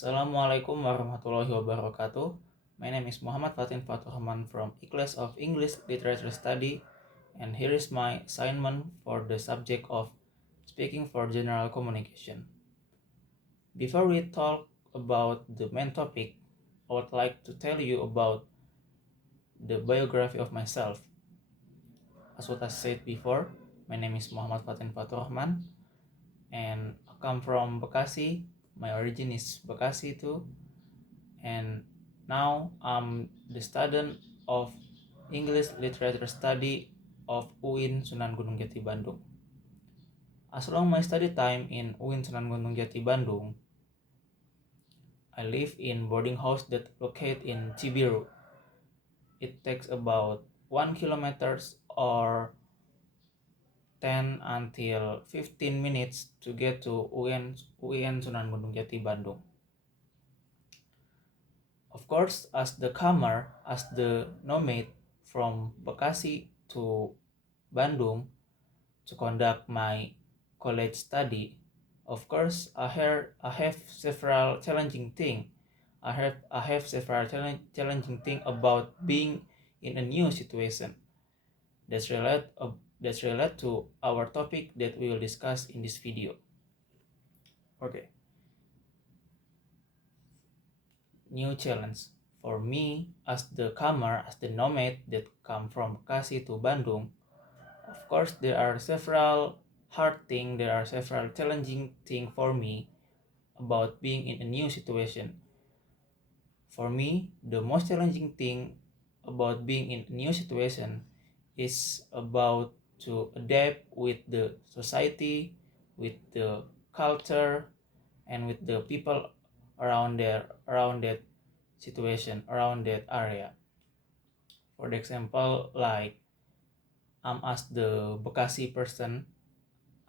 Assalamualaikum warahmatullahi wabarakatuh. My name is Muhammad Fatin Faturrahman from E-Class of English Literature Study, and here is my assignment for the subject of Speaking for General Communication. Before we talk about the main topic, I would like to tell you about the biography of myself. As what I said before, my name is Muhammad Fatin Faturrahman, and I come from Bekasi. My origin is Bekasi too, and now I'm the student of English Literature Study of UIN Sunan Gunung Jati Bandung. As long my study time in UIN Sunan Gunung Jati Bandung, I live in boarding house that located in Cibiru. It takes about 1 kilometers or 10 until 15 minutes to get to UIN Sunan Gunung Jati Bandung. Of course, as the comer, as the nomad from Bekasi to Bandung to conduct my college study, of course, I have several challenging things. I have several challenging things about being in a new situation. That's relate to our topic that we will discuss in this video. Okay. New challenge for me as the comer, as the nomad that come from Bekasi to Bandung. Of course, there are several hard things, there are several challenging things for me about being in a new situation. For me, the most challenging thing about being in a new situation is about to adapt with the society, with the culture, and with the people around that situation, around that area. For the example, like I'm as the Bekasi person,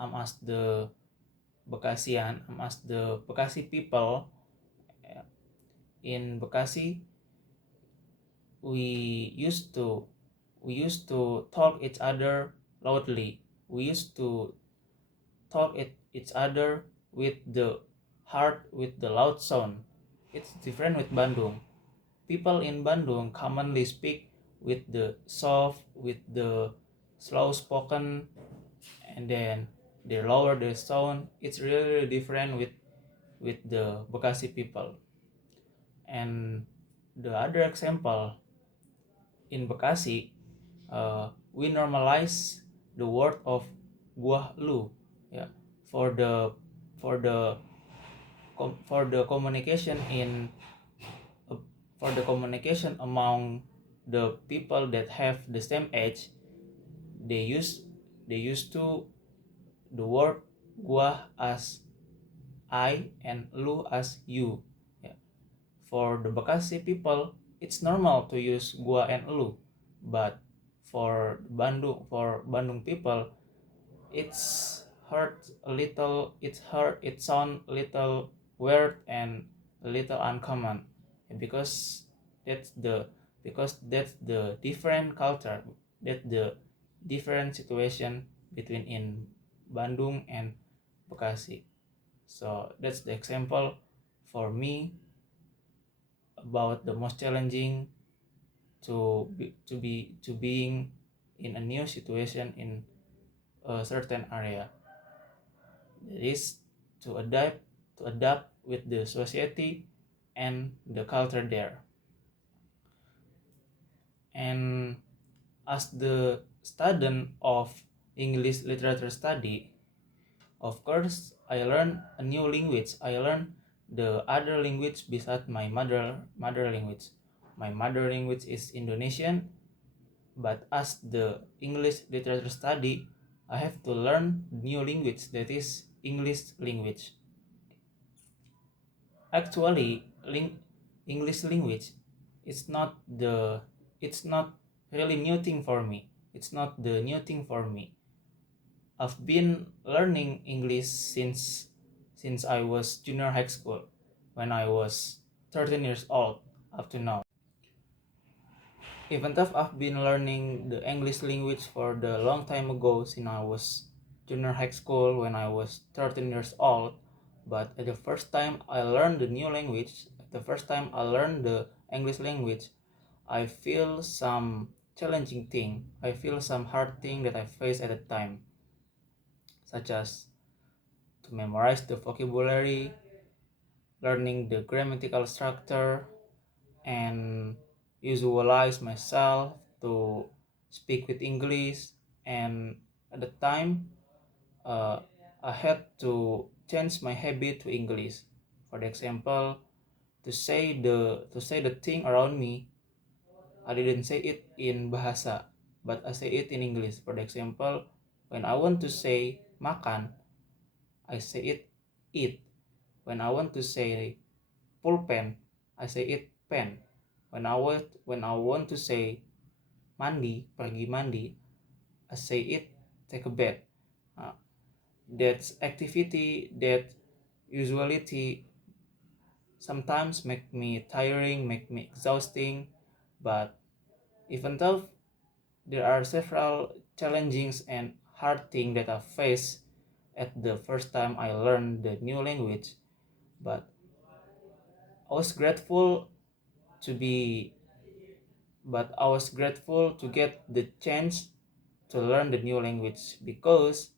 I'm as the Bekasian, I'm as the Bekasi people. In Bekasi, we used to talk each other loudly. We used to talk each other with the with the loud sound. It's different with Bandung. People in Bandung commonly speak with the soft, with the slow spoken, and then they lower the sound. It's really different with the Bekasi people. And the other example, in Bekasi, we normalize the word of gua lu, yeah, for the for the for the communication in for the communication among the people that have the same age. They use to the word gua as I and lu as you. Yeah. For the Bekasi people, it's normal to use gua and lu, but for Bandung people, it's it sound a little weird and a little uncommon, because that's the that's the different culture, that's the different situation between in Bandung and Bekasi. So that's the example for me about the most challenging to being in a new situation in a certain area. That is to adapt with the society and the culture there. And as the student of English literature study, of course, I learned a new language. I learned the other language besides my mother language. My mother language is Indonesian, but as the English literature study, I have to learn new language, that is English language. Actually, English language it's not really new thing for me. It's not the new thing for me. I've been learning English since I was junior high school, when I was 13 years old up to now. Even though I've been learning the English language for the long time ago, since I was junior high school when I was 13 years old, But at the first time I learned the new language, the first time I learned the English language, I feel some challenging thing. I feel some hard thing that I face at the time, such as to memorize the vocabulary, learning the grammatical structure, and visualize myself to speak with English. And at the time, uh, I had to change my habit to English. For the example, to say the thing around me, I didn't say it in bahasa, but I say it in English. For the example, when I want to say makan, I say it eat. When I want to say pulpen, I say it pen. When I want to say mandi, pergi mandi, I say it take a bath. Uh, that's activity that usuality sometimes make me tiring, make me exhausting, but even though there are several challenges and hard things that I face at the first time I learned the new language, but I was grateful to be but I was grateful to get the chance to learn the new language, because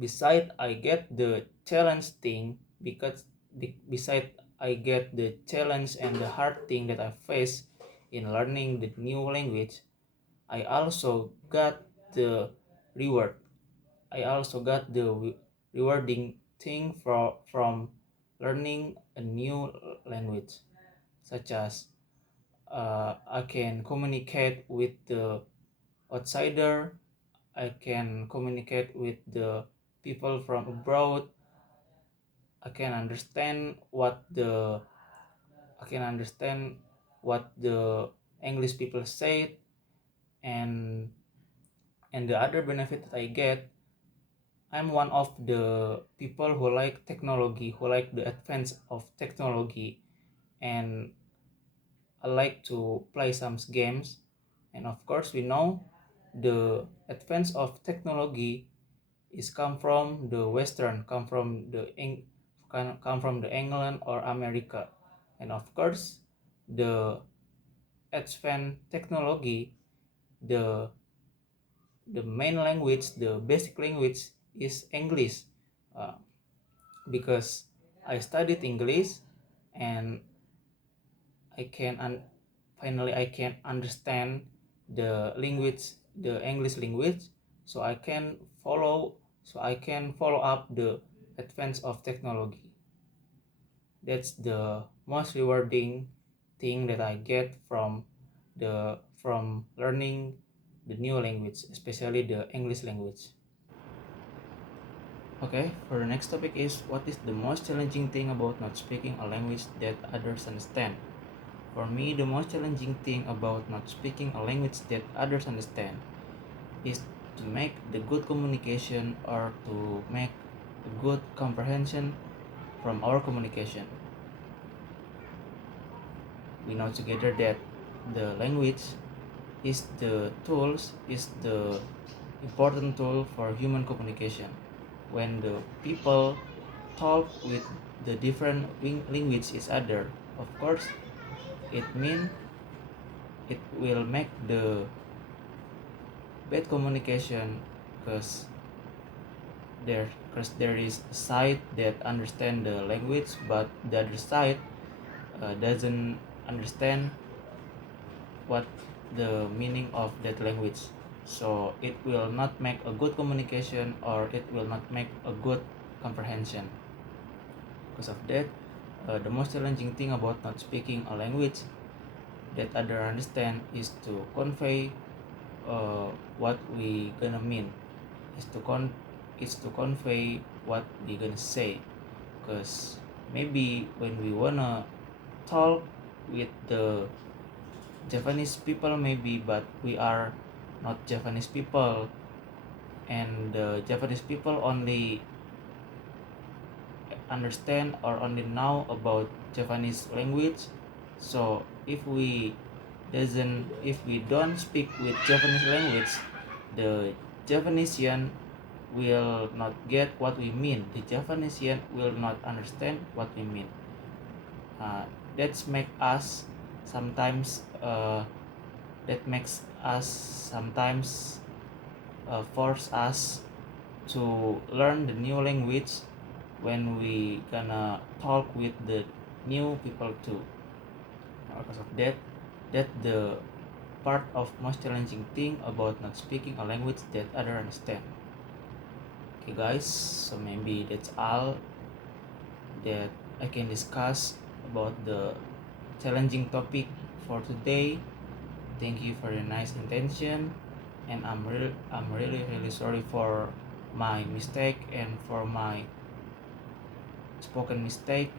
beside I get the challenge thing, beside I get the challenge and the hard thing that I face in learning the new language, I also got the reward. I also got the rewarding thing from learning a new language, such as I can communicate with the outsider. I can communicate with the people from abroad. I can understand what the I can understand what the English people say, and the other benefit that I get, I'm one of the people who like technology, who like the advance of technology, and I like to play some games. And of course, we know the advance of technology is come from the Western, come from the England or America, and of course, the advanced technology, the the main language, the basic language is English, uh, because I studied English, and I can finally I can understand the language, the English language, so I can follow up the advance of technology. That's the most rewarding thing that I get from learning the new language, especially the English language. Okay, for the next topic is, what is the most challenging thing about not speaking a language that others understand? For me, the most challenging thing about not speaking a language that others understand is to make the good communication, or to make a good comprehension from our communication. We know together that the language is the important tool for human communication. When the people talk with the different language each other, of course, it mean it will make the bad communication, because there is a side that understand the language, but the other side doesn't understand what the meaning of that language, so it will not make a good communication, or it will not make a good comprehension. Because of that, the most challenging thing about not speaking a language that other understand is to convey what we gonna mean, is to convey what we gonna say. Because maybe when we wanna talk with the Japanese people, maybe, but we are not Japanese people, and the Japanese people only understand or only know about Japanese language. So if we don't speak with Japanese language, the Japanesian will not get what we mean. The Javanesian will not understand what we mean. That makes us sometimes force us to learn the new language when we gonna talk with the new people too. Because of that the part of most challenging thing about not speaking a language that other understand. Okay guys, so maybe that's all that I can discuss about the challenging topic for today. Thank you for your nice intention, and I'm really sorry for my mistake and for my spoken mistake.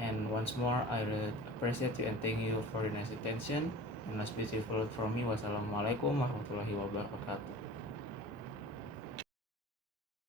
And once more, I really appreciate you and thank you for your nice attention. And last beautiful from me, wassalamualaikum warahmatullahi wabarakatuh.